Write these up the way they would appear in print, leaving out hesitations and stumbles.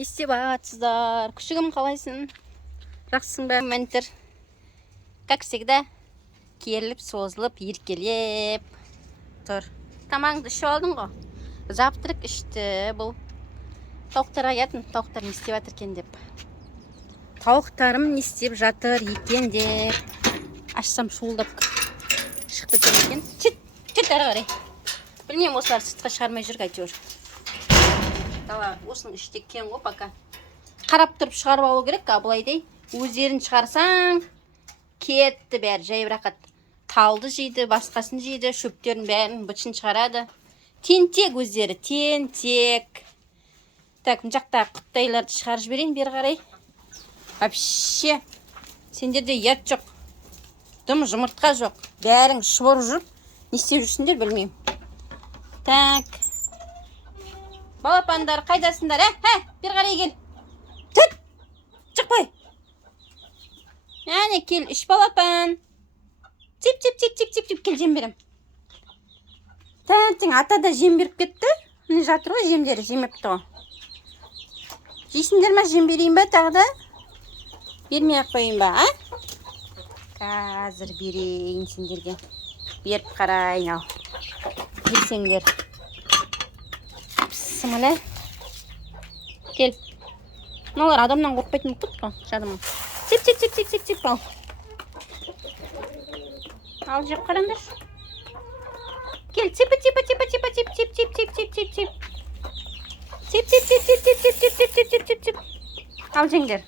Не істеп жатсыздар? Күшігім қалайсың? Жақсың ба? Мәнтір. Как всегда, керіліп, созылып, еркелеп тұр. Тамаңды ішіп алдың ғой? Завтрак ішті бұл. Тауықтарға ятын, тауықтар не істеп жатыр екен деп. Тауықтарым не істеп жатыр екен деп. Ашсам шуылдап шығып кеткен екен. Чет әрі қарай. Білмеймін, осылар сыртқа шығармай жүр әйтеуір. Дала осының іште кен ғой пока. Қарап тұрып шығарып алу керек, абылайдай. Өздерін шығарсаң, кетті бәрі жайбырақат. Талды жейді, басқасын жейді, шөптерін бәрін бытшын шығарады. Тентек өздері, тентек. Так, мына жақта құттайларды шығарып жіберейін бері қарай. Вообще, сендерде ят жоқ. Дым жұмыртқа жоқ. Бәрің шұбырып жүріп, не істеп жүрсіңдер білмеймін. Так. Балапандар қайдасыңдар, бері қарай кел. Түт! Шықпай. Әне кел, үш балапан. Тип, кел жем берем. Тәңтің, ата да жем беріп кетті. Міне жатыр ғой, жемдері жемепті ғой. Жейсіңдер ма, жем берейін ба тағы да? Бермей ақ қойын ба, Қазір берейін сендерге. Беріп қарайын ау. Берсеңдер. Сымылы. Кел. Мыналар адамнан қорқпайтын болып тұр ғой, жадым. Тип, ал. Ал жеп қараңдар. Кел, тип. Тип. Ал жеңдер.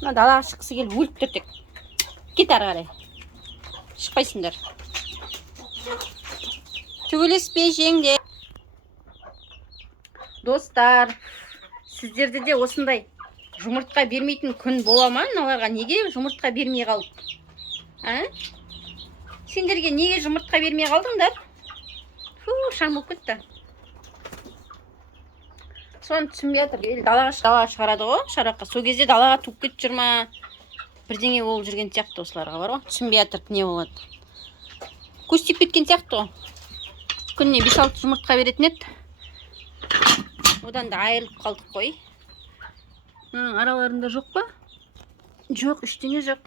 Мына далаға шыққысы келіп өліп тұр тек. Кет ары қарай. Шықпайсыңдар. Төбелеспей жеңдер. Достар, сіздерде де осындай жұмыртқа бермейтін күн бола ма? Мыналарға неге жұмыртқа бермей қалды? Сендерге неге жұмыртқа бермей қалдыңдар? Шаң болып кетті. Соны түсінбей жатыр. Далаға шығарады ғой, шараққа. Сол кезде далаға туып кетіп жүр ма? Бірдеңе болып жүрген сияқты осыларға бар ғой. Түсінбей жатыр, не болады. Көз тиіп кеткен сияқты ғой. Күніне 5-6 жұмыртқа беретін еді. Одан да айырылып қалдық қой. Араларында жоқ па? Жоқ, ештеңе жоқ.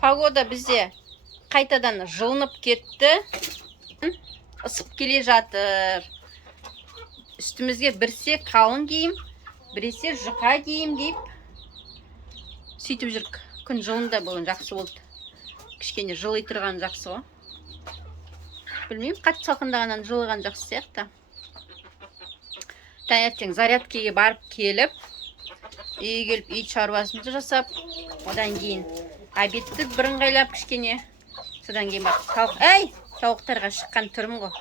Погода бізде қайтадан жылынып кетті. Isып келе жатыр. Үстімізге бірсе қалың киім, біресе жұқа киім киіп сөйтіп жүрік. Күн жылында бүгін жақсы болды. Кішкене жылый тұрған жақсы ғой. Білмеймін, қатты салқындағаннан жылыған жақсы сияқты. Таңертең зарядкеге барып келіп, үйге келіп үй шаруасымызды жасап, одан кейін обедті бірыңғайлап кішкене. Содан кейін барып тауықтарға шыққан түрім ғой.